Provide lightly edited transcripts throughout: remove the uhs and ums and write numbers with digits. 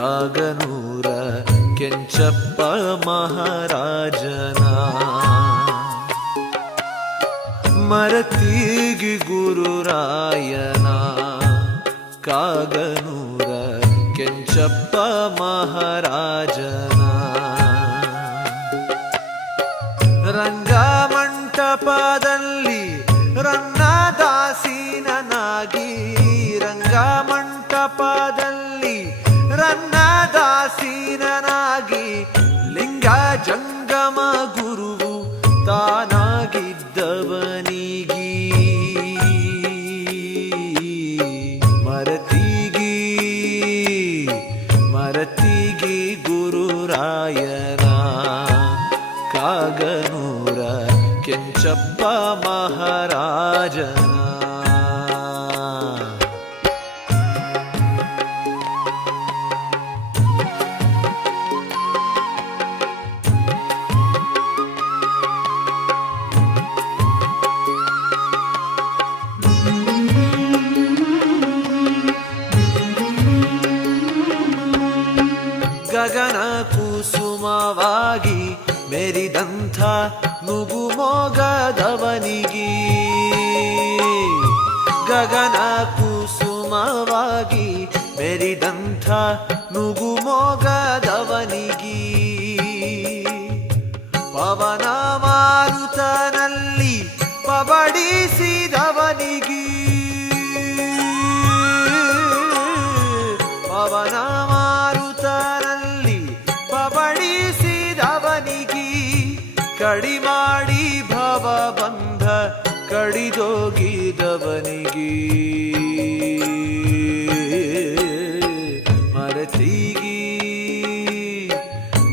ಕಾಗನೂರ ಕೆಂಚಪ್ಪ ಮಹಾರಾಜನ ಮರತೀಗಿ ಗುರುರಾಯನ ಕಾಗನೂರ ಕೆಂಚಪ್ಪ ಮಹಾರಾಜನ ರಂಗಮಂಟಪದಲ್ಲಿ ರನ್ನದಾಸೀನನಾಗಿ ರಂಗಮಂಟಪದಲ್ಲಿ ರನ್ನದಾಸೀನನಾಗಿ ಲಿಂಗ ಜಂಗಮ ಗುರುವು ತಾನಾಗಿದ್ದವನಿಗಿ ಮರತಿಗಿ ಗುರುರಾಯನ ಕಾಗನೂರ ಕೆಂಚಪ್ಪ ಮಹಾರಾಜನ ಗಗನ ಕುಸುಮವಾಗಿ ಮೆರಿದಂಥ ನುಗುಮೊಗದವನಿಗಿ ಗಗನ ಕುಸುಮವಾಗಿ ಮೆರಿದಂಥ ನುಗುಮೊಗದವನಿಗಿ ಪವನ ಮಾರುತನಲ್ಲಿ ಪಬಡಿಸಿದವನಿಗಿ ಪವನ ಮಾರುತನಲ್ಲಿ ಪಬಡಿಸಿದವನಿಗಿ ಕಡಿಮಾಡಿ ಭವಬಂಧ ಕಡಿದೋಗಿದವನಿಗಿ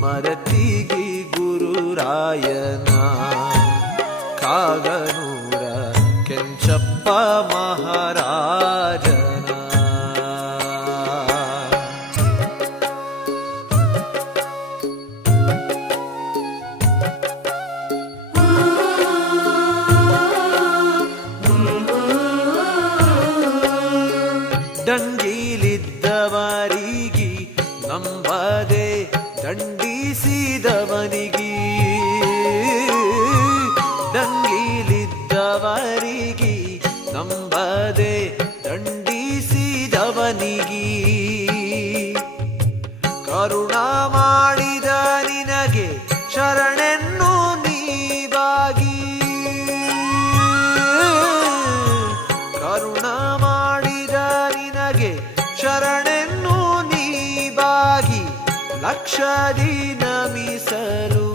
ಮರತಿಗಿ ಗುರುರಾಯನ ಕಾಗನೂರ ಕೆಂಚಪ್ಪ ಮಹಾರಾಜನ ದಂಗೀಲಿದ್ದವರಿಗಿ ನಂಬದೆ ದಂಡಿಸಿದವನಿಗಿ ದಂಗೀಲಿದ್ದವರಿಗಿ ನಂಬದೆ ದಂಡಿಸಿದವನಿಗಿ ಕರುಣ ಮಾಡಿದ ನಿನಗೆ ಶರಣೆನ್ನು ನೀವಾಗಿ ಕರುಣ ಮಾಡಿದ ನಿನಗೆ ಶರಣೆನ್ನು ನೀವಾಗಿ ಲಕ್ಷದಿ ನಮಿಸಲು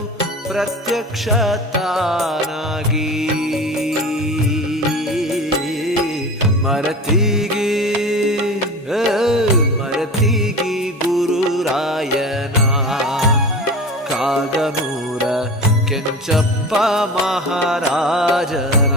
ಪ್ರತ್ಯಕ್ಷ ತಾನಾಗಿ ಮರತಿಗಿ ಗುರುರಾಯನ ಕಾಗನೂರ ಕೆಂಚಪ್ಪ ಮಹಾರಾಜನ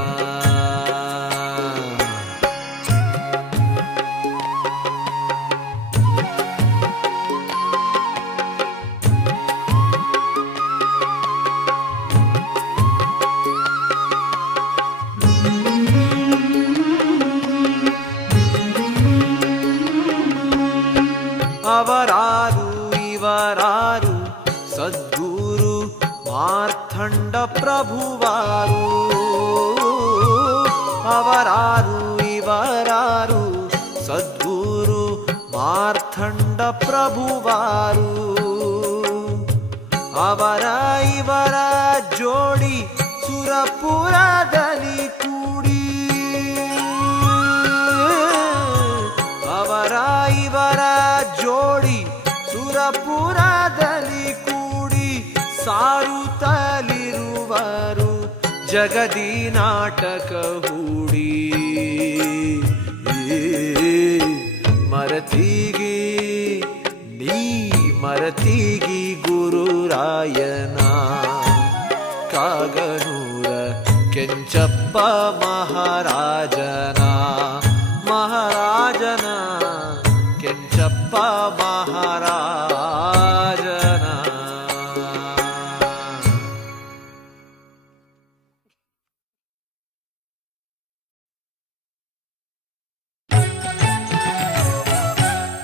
ಅವರಾರು ಇವರಾರು ಸದ್ಗುರು ಮಾರ್ಥಂಡ ಪ್ರಭುವಾರು ಅವರಾರು ಇವರಾರು ಸದ್ಗುರು ಮಾರ್ಥಂಡ ಪ್ರಭುವಾರು ಅವರ ಇವರ ಜೋಡಿ ಸುರಪುರದಲ್ಲಿ ಕೂಡಿ ಅವರ ಇವರ ಜೋಡಿ ಸುರಪುರದಲ್ಲಿ ಕೂಡಿ ಸಾರುತ್ತಲಿರುವರು ಜಗದಿ ನಾಟಕ ಹೂಡಿ ಮರತಿಗಿ ಗುರುರಾಯನ ಕಾಗನೂರ ಕೆಂಚಪ್ಪ ಮಹಾರಾಜನ ಕೆಂಚಪ್ಪ ಮಹಾರಾಜನ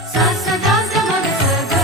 sa sa da sa ma ga sa ga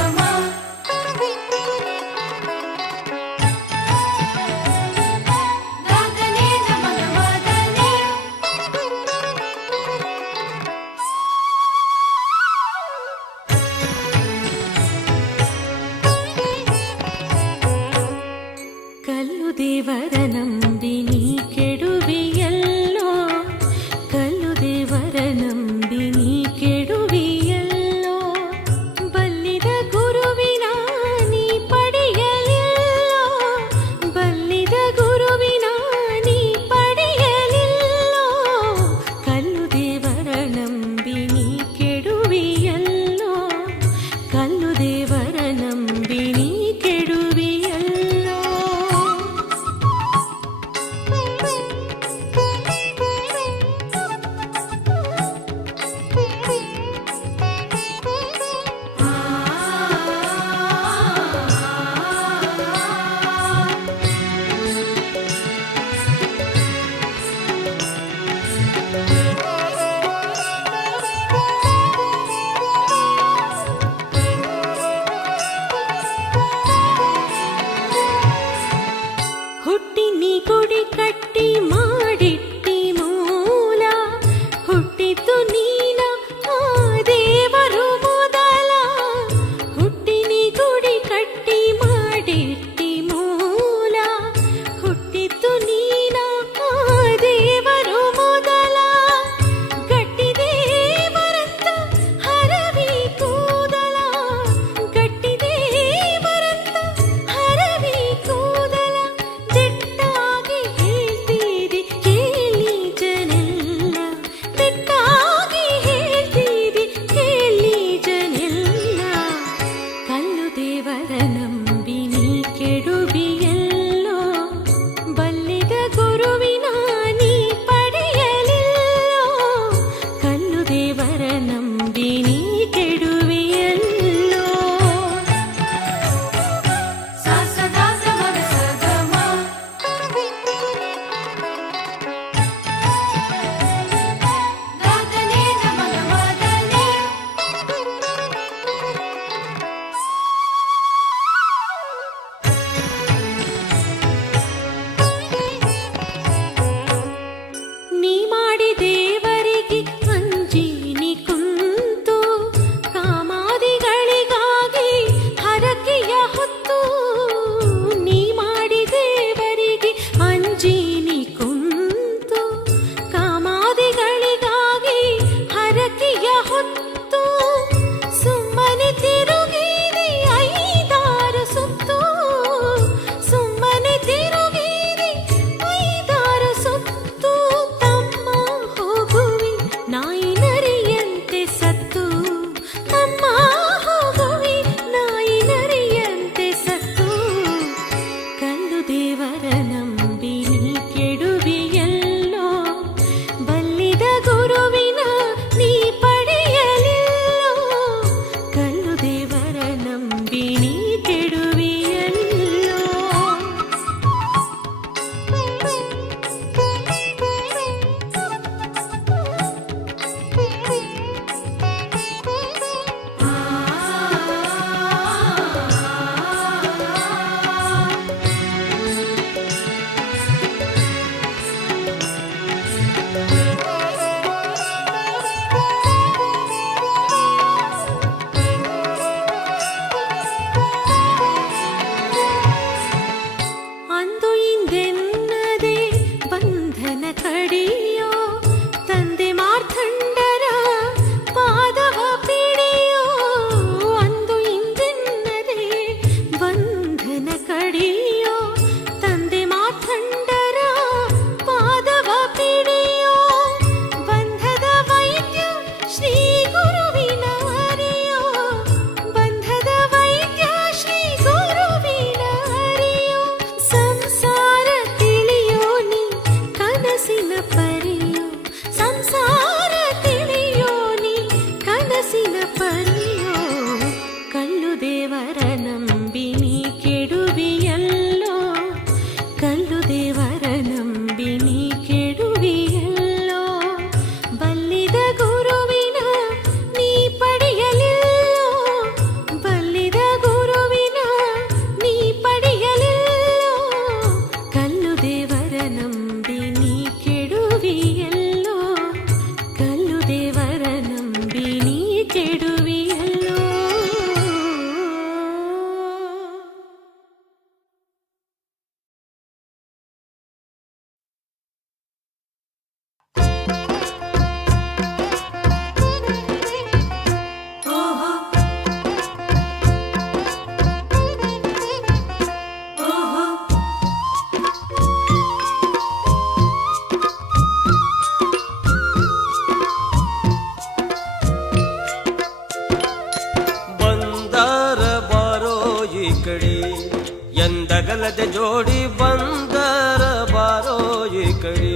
ಎಂದಗಲದೆ ಜೋಡಿ ಬಂದರ ಬಾರೋ ಈ ಕಡೆ.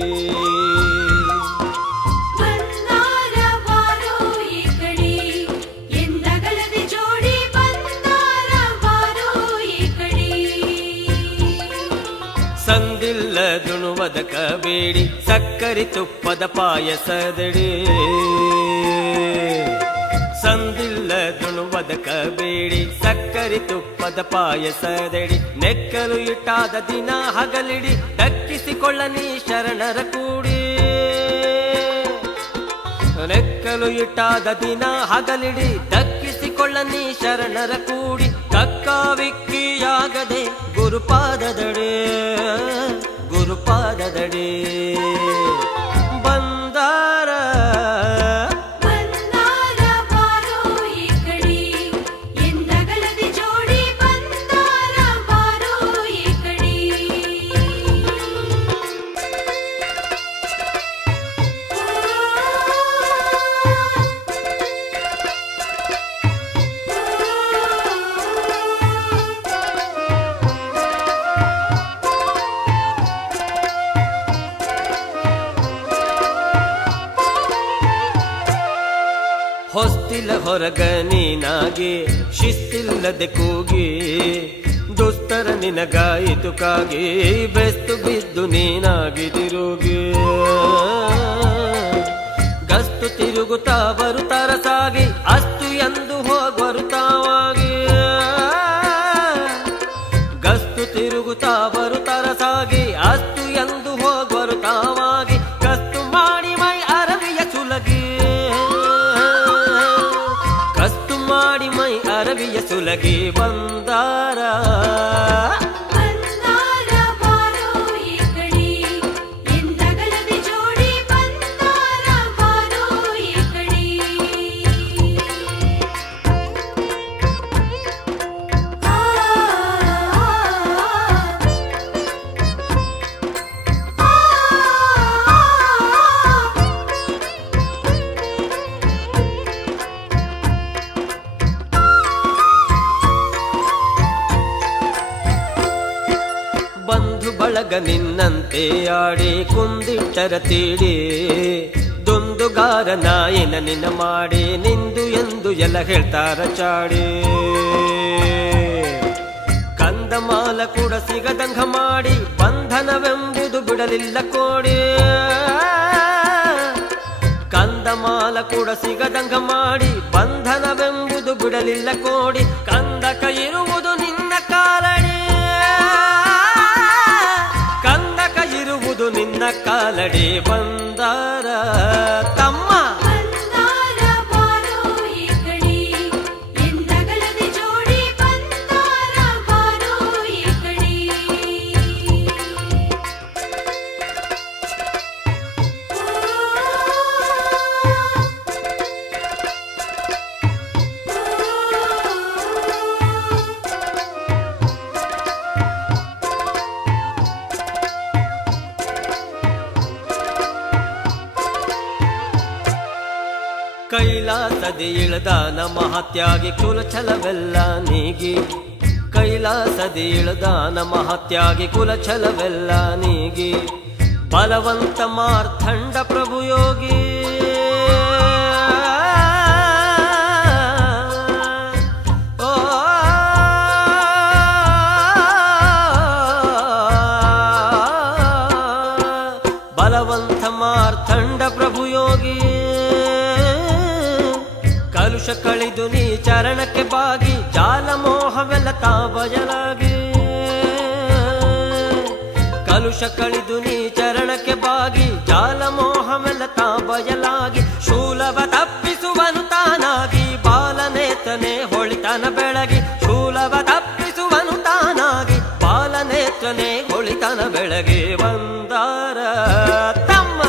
ಸಂದಿಲ್ಲ ದುಣುವದಕ ಬೇಡಿ ಸಕ್ಕರೆ ತುಪ್ಪದ ಪಾಯಸದಡಿ. ಸಂದಿಲ್ಲ ದುಣುವದಕ ಬೇಡಿ ಸಕ್ಕರೆ ತುಪ್ಪದ ಪಾಯಸದಡಿ. ನೆಕ್ಕಲು ಇಟ್ಟಾದ ದಿನ ಹಗಲಿಡಿ ದಕ್ಕಿಸಿಕೊಳ್ಳ ನೀ ಶರಣರ ಕೂಡಿ. ನೆಕ್ಕಲು ಇಟ್ಟಾದ ದಿನ ಹಗಲಿಡಿ ದಕ್ಕಿಸಿಕೊಳ್ಳ ನೀ ಶರಣರ ಕೂಡಿ. ಕಕ್ಕಾವಿಕ್ಕಿಯಾಗದೆ ಗುರುಪಾದದಡೆ ಗುರುಪಾದದಡೆ ಬಂದಾರ. ಹೊಸ್ತಿಲ ಹೊರಗ ನೀನಾಗಿ ಶಿಸ್ತಿಲ್ಲದೆ ಕೂಗಿ. ದುಸ್ತರ ನಿನಗಾಯಿತು ಕಾಗಿ ಬೆಸ್ತು ಬಿದ್ದು ನೀನಾಗಿ ತಿರುಗಿ. ಗಸ್ತು ತಿರುಗುತ್ತಾ ಬರುತ್ತಾರ ಸಾಗಿ ಅಸ್ತು ಎಂದು ಹೋಗುವರು ತಾವಾಗಿ. ಗಸ್ತು ತಿರುಗುತ್ತಾ ಬರುತ್ತಾರ ಸಾಗಿ ಅಸ್ತು ಎಂದು ಹೋಗುವರು ತಾವಾಗಿ. ಗಸ್ತು ಮಾಡಿ ಮೈ ಅರವಿಯ ಸುಲಗಿ ಮಾಡಿ ಮೈ ಅರವಿಯ ಸುಲಗಿ ಬಂದಾರ. ಬಳಗ ನಿನ್ನಂತೆ ಆಡಿ ಕುಂದಿಟ್ಟರ ತೀಡಿ. ದುಂದುಗಾರ ನಾಯಿನ ನಿನ್ನ ಮಾಡಿ ನಿಂದು ಎಂದು ಎಲ್ಲ ಹೇಳ್ತಾರ ಚಾಡಿ. ಕಂದಮಾಲ ಕೂಡ ಸಿಗದಂಗ ಮಾಡಿ ಬಂಧನವೆಂಬುದು ಬಿಡಲಿಲ್ಲ ಕೋಡಿ. ಕಂದಮಾಲ ಕೂಡ ಸಿಗದಂಗ ಮಾಡಿ ಬಂಧನವೆಂಬುದು ಬಿಡಲಿಲ್ಲ ಕೋಡಿ. ಕಂದಕ ಇರುವುದು ನಿನ್ನ ಕಾಲಡಿ ಇರುವುದು ನಿನ್ನ ಕಾಲಡಿ ಬಂದಾರ ತಮ್ಮ. ಕೈಲಾಸದೆ ಇಳದಾನ ಮಹತ್ಯಾಗಿ ಕುಲಛಲವೆಲ್ಲ ನೀಗಿ. ಕೈಲಾಸದೆ ಇಳದಾನ ಮಹತ್ಯಾಗಿ ಕುಲಛಲವೆಲ್ಲ ನೀಗಿ. ಬಲವಂತ ಮಾರ್ಥಂಡ ಪ್ರಭು ಯೋಗಿ. ಬಲವಂತ ಮಾರ್ಥಂಡ ಪ್ರಭು ಯೋಗಿ. ಕಲುಷ ಕಳಿದು ನೀ ಚರಣಕ್ಕೆ ಬಾಗಿ ಜಾಲ ಮೋಹವೆಲ್ಲ ತಾವಯಲಾಗಿ. ಕಲುಷ ಕಳಿದು ನೀ ಚರಣಕ್ಕೆ ಬಾಗಿ ಜಾಲ ಮೋಹವೆಲ್ಲ ತಾವಯಲಾಗಿ. ಶೂಲವ ತಪ್ಪಿಸುವನು ತಾನಾಗಿ ಬಾಲನೇತನೆ ಹೊಳಿತನ ಬೆಳಗಿ. ಶೂಲವ ತಪ್ಪಿಸುವನು ತಾನಾಗಿ ಬಾಲನೇತ್ರನೆ ಹೊಳಿತನ ಬೆಳಗಿ ಬಂದಾರ ತಮ್ಮ.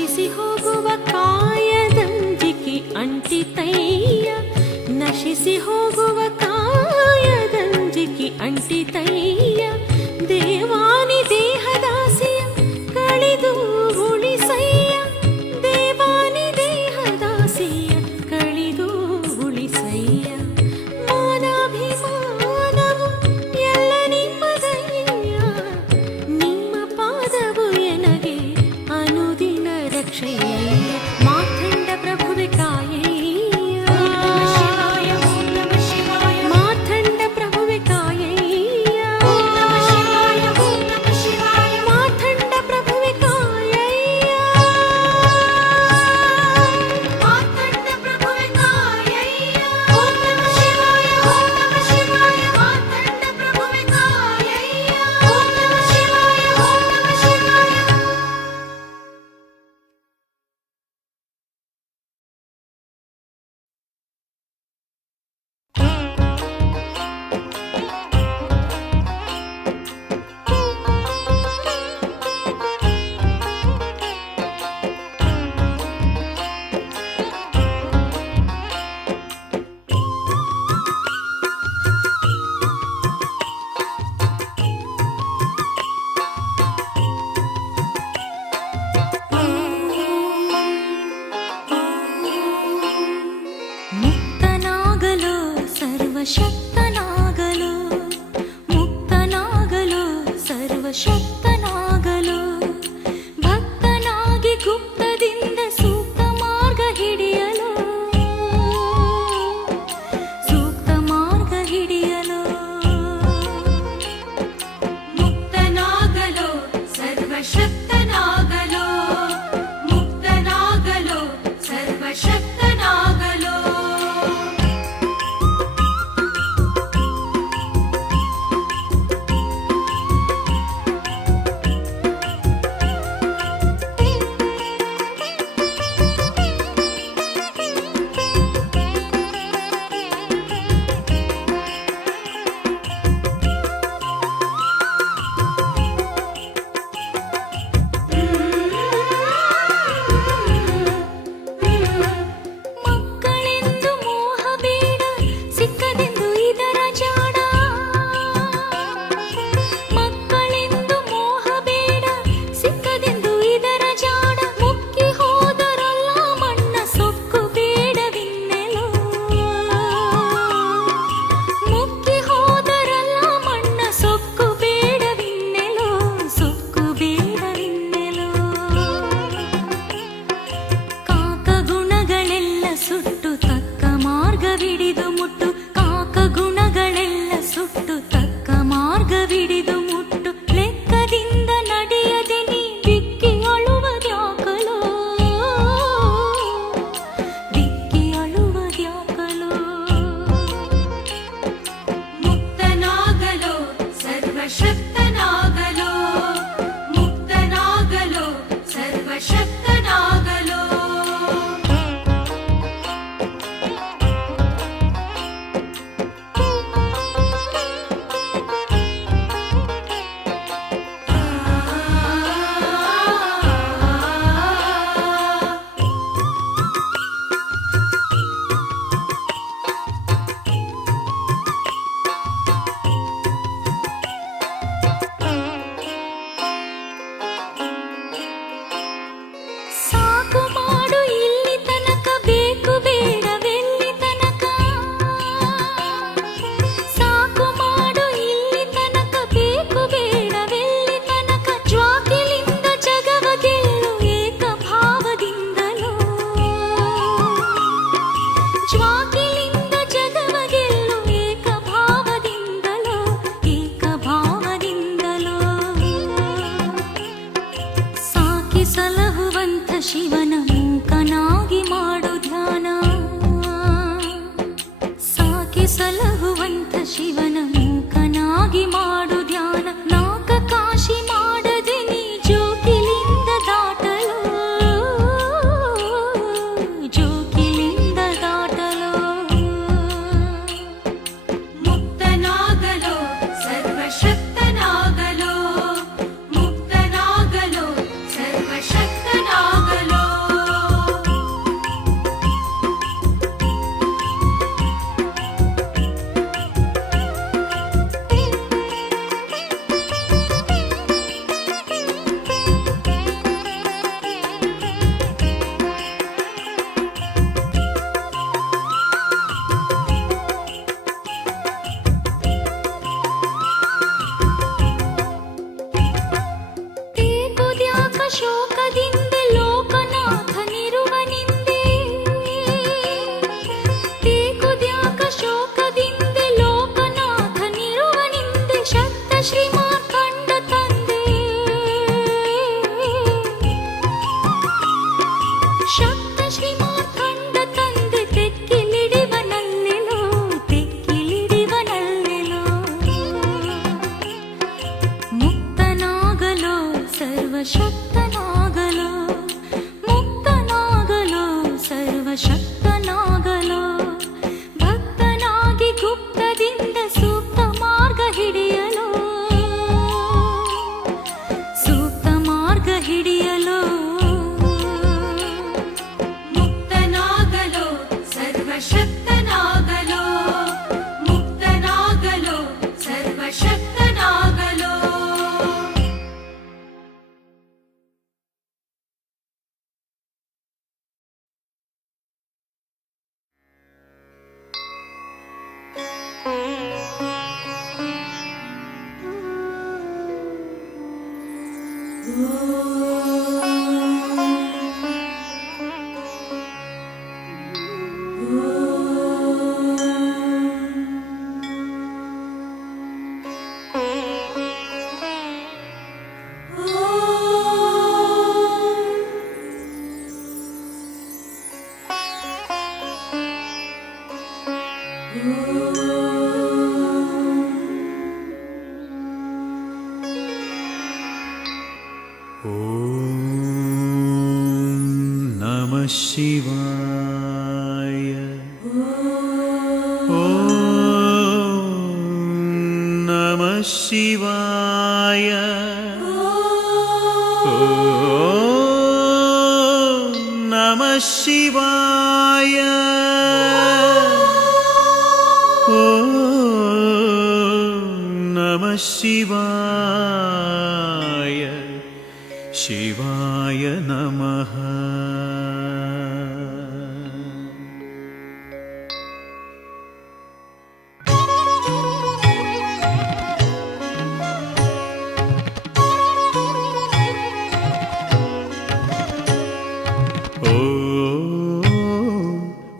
ನಶಿಸಿ ಹೋಗುವ ಕಾಯದಂಜಿಕೆ ಅಂಟಿತಯ್ಯ, ನಶಿಸಿ ಹೋಗುವ ಕಾಯದಂಜಿಕೆ ಅಂಟಿತಯ್ಯ. ದೇವಾನಿ ದೇಹದಾಸಿಯ ಕಳೆದು ಉಳಿಸಯ್ಯ, ದೇವಾನಿ ದೇಹದಾಸಿಯ ಕಳೆದು ಉಳಿಸಯ್ಯ. ಮಾನಾಭಿಮಾನವು ಎಲ್ಲ ನಿಮ್ಮದಯ್ಯ, ನಿಮ್ಮ ಪಾದವು ಎನಗೆ ಅನುದಿನ ರಕ್ಷೆಯ. ಮಾರ್ಕಂಡ ಪ್ರಭುವೆ ಕಾಯಯ್ಯ, ಮಾರ್ಕಂಡ ಪ್ರಭುವೆ ಕಾಯಯ್ಯ. ಶೋಕದಿಂದ ಲೋಕನಾಥನಿರುವ ನಿಂದೆ ತೇಕುದ್ಯಾಕ ಶೋಕದಿಂದ ಲೋಕನಾಥನಿರುವ ನಿಂದೆ ಶಕ್ತ ಶ್ರೀ ಮಾರ್ಕಂಡ ತಂದೆ ಶಕ್ತ ಶ್ರೀ ಮಾರ್ಕಂಡ ತಂದೆ ತೆಕ್ಕಿಲಿಡಿವನಲ್ಲೆಲೋ ಮುಕ್ತನಾಗಲೋ ಸರ್ವಶಕ್ತನಾಗಲೋ ಮುಕ್ತನಾಗಲೋ ಸರ್ವಶಕ್ತನಾಗಲೋ ಭಕ್ತನಾಗಿ ಗುಪ್ತದಿಂದ ಸೂಕ್ತ ಮಾರ್ಗ ಹಿಡಿಯಲು ಸೂಕ್ತ ಮಾರ್ಗ ಹಿಡಿಯಲು ಮುಕ್ತನಾಗಲೋ ಸರ್ವಶಕ್ತನಾಗಲೋ ಮುಕ್ತನಾಗಲೋ ಸರ್ವಶಕ್ತನಾಗಲೋ. ನಮಃ ಶಿವಾಯ. ಓಂ ನಮಃ ಶಿವಾಯ. ಓಂ ನಮಃ ಶಿವಾಯ. ಓಂ ನಮಃ ಶಿವಾಯ. ಶಿವಾಯ ನಮಃ.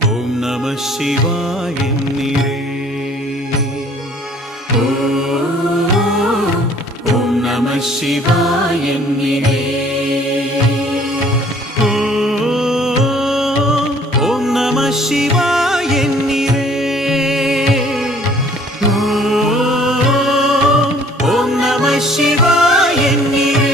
ಓಂ ನಮಃ ಶಿವಾಯ ಎನ್ನಿರೇ. ಓಂ ನಮಃ ಶಿವಾಯ ಎನ್ನಿರೇ. ಓಂ ನಮಃ ಶಿವಾಯ ಎನ್ನಿರೇ. ಓಂ ನಮಃ ಶಿವಾಯ ಎನ್ನಿರೇ.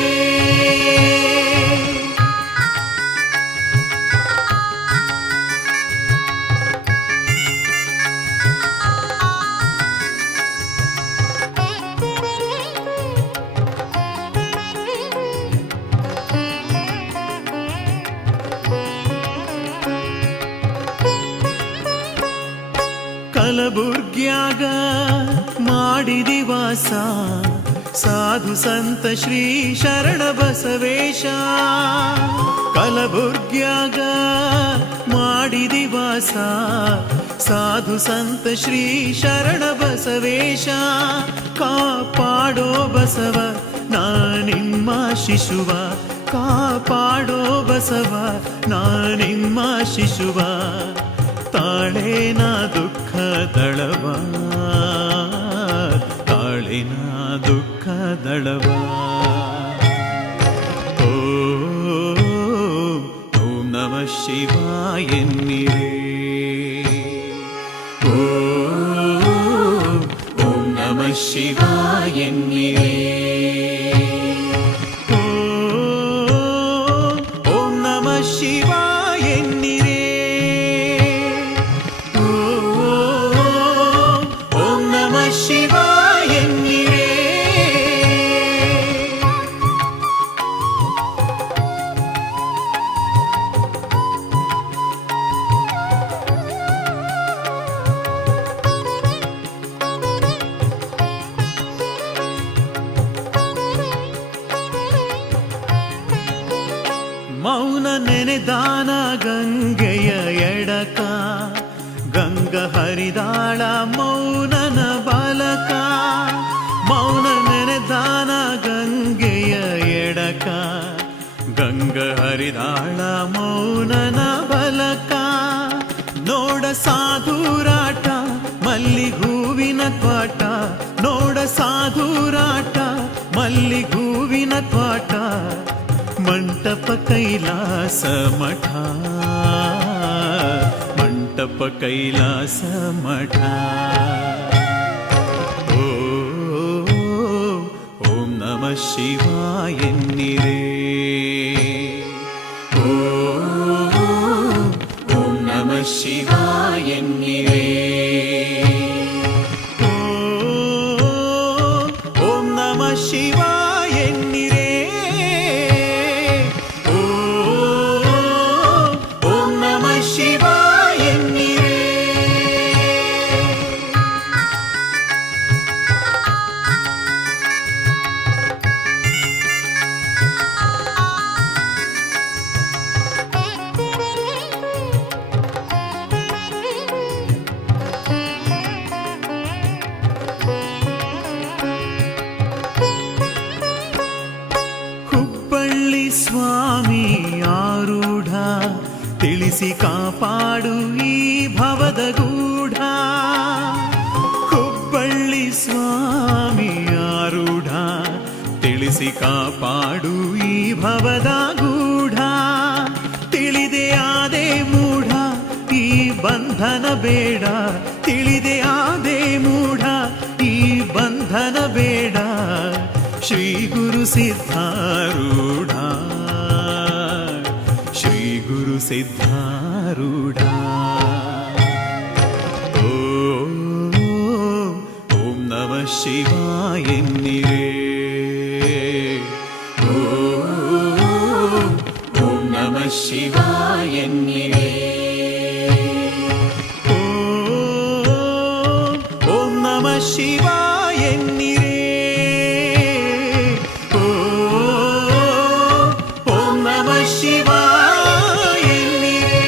ಕಲಬುರ್ಗ್ಯಾಗ ಮಾಡಿದಿ ವಾಸ ಸಾಧು ಸಂತ ಶ್ರೀ ಶರಣ ಬಸವೇಶ. ಕಲಬುರ್ಗ್ಯಾಗ ಮಾಡಿದಿ ವಾಸ ಸಾಧು ಸಂತ ಶ್ರೀ ಶರಣ ಬಸವೇಶ. ಕಾಪಾಡೋ ಬಸವ ನಾ ನಿಮ್ಮ ಶಿಶುವ. ಕಾಪಾಡೋ ಬಸವ ನಾ ನಿಮ್ಮ ಶಿಶುವ. ತಾಳೇನ ದುಃಖ ದಳವ. ತಾಳೇನ ದುಃಖ ದಳವ. ಓಂ ನಮಃ ಶಿವಾಯ ಎನ್ನಿರೇ. ಓಂ ನಮಃ ಶಿವಾಯ ಎನ್ನಿರೇ. ಓಂ ನಮಃ ಶಿವಾಯ ಎನ್ನಿರೇ. ಓಂ ನಮಃ ಶಿವಾಯ ಎನ್ನಿರೇ. ಮೌನ ನೆನೆದಾನ ಗಂಗೆಯ ಎಡಕ. ಗಂಗ ಹರಿದಾಳ ಮೌನನ ಬಾಲಕ. ಮೌನ ನೆನೆದಾನ ಗಂಗೆಯ ಎಡಕ. ಗಂಗ ಹರಿದಾಳ ಮೌನನ ಬಲಕ ನೋಡ ಸಾಧುರಾಟ ಮಲ್ಲಿಗೂವಿನ ತ್ವಾಟ ನೋಡ ಸಾಧುರಾಟ ಮಲ್ಲಿಗೂವಿನ ತ್ವಾಟ ಮಂಟಪ ಕೈಲಾಸ ಮಠ ಮಂಟಪ ಕೈಲಾಸ ಮಠ ಓಂ ನಮಃ ಶಿವಾಯ ಎನ್ನಿರೇ ಓಂ ನಮಃ ಶಿವಾಯ ಎನ್ನಿರೇ ಓಂ ನಮಃ ಶಿವಾಯ ಎನ್ನಿರೇ ಓಂ ನಮಃ ಶಿವಾಯ ಎನ್ನಿರೇ ಹುಬ್ಬಳ್ಳಿ ಸ್ವಾಮಿ ಆರೂಢ ತಿಳಿಸಿ ಕಾಪಾಡು ಈ ಭವದ ಗೂಢ ಹುಬ್ಬಳ್ಳಿ ಸ್ವಾಮಿ ಆರೂಢ ತಿಳಿಸಿ ಕಾಪಾಡು ಈ ಭವದ ಗೂಢ ತಿಳಿದೆ ಆದೆ ಮೂಢ ಈ ಬಂಧನ ಬೇಡ ತಿಳಿದೆ ಆದೆ ಮೂಢ ಈ ಬಂಧನ ಬೇಡ ಶ್ರೀ ಗುರು ಸಿದ್ಧಾರೂಢ ಶ್ರೀ ಗುರು ಸಿದ್ಧಾರೂಢ ಓಂ ನಮಃ ಶಿವಾಯ ಎನ್ನಿರೇ ಓಂ ನಮಃ ಶಿವಾಯ ಎನ್ನಿರೇ ಓಂ ನಮಃ ಶಿವಾಯ ಎನ್ನಿರೇ ಓಂ ನಮಃ ಶಿವಾಯ ಎನ್ನಿರೇ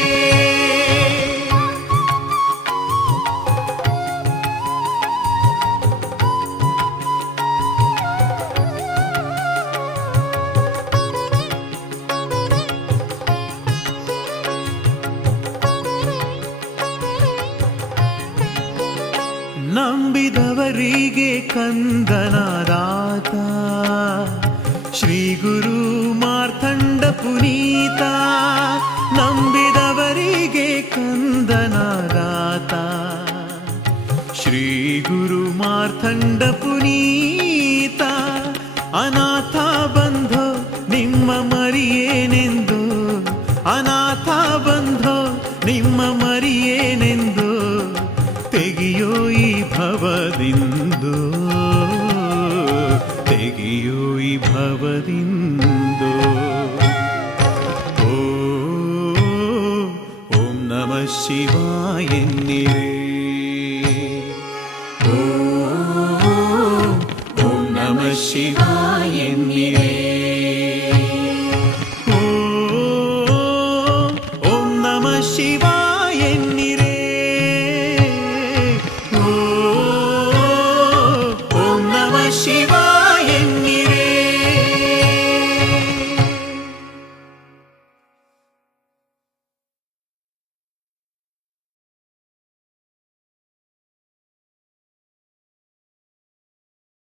ನಂಬಿದವರಿಗೆ ಕಂದನದಾತ ಶ್ರೀ ಗುರು ಮಾರ್ಥಂಡ ಪುನೀತ ನಂಬಿದವರಿಗೆ ಕಂದನದಾತ ಶ್ರೀ ಗುರು ಮಾರ್ಥಂಡ ಪುನೀತ ಅನಾಥ ಬಂಧೋ ನಿಮ್ಮ ಮರಿಯೇನೆಂದು ಅನಾಥ ಬಂಧೋ ನಿಮ್ಮ ಮರಿಯೇನೆಂದು ತೆಗಿಯೋ ಈ ಭವದಿಂದು ತೆಗಿಯೋ ಈ ಭವದಿಂದು ಓಂ ನಮಃ ಶಿವಾಯ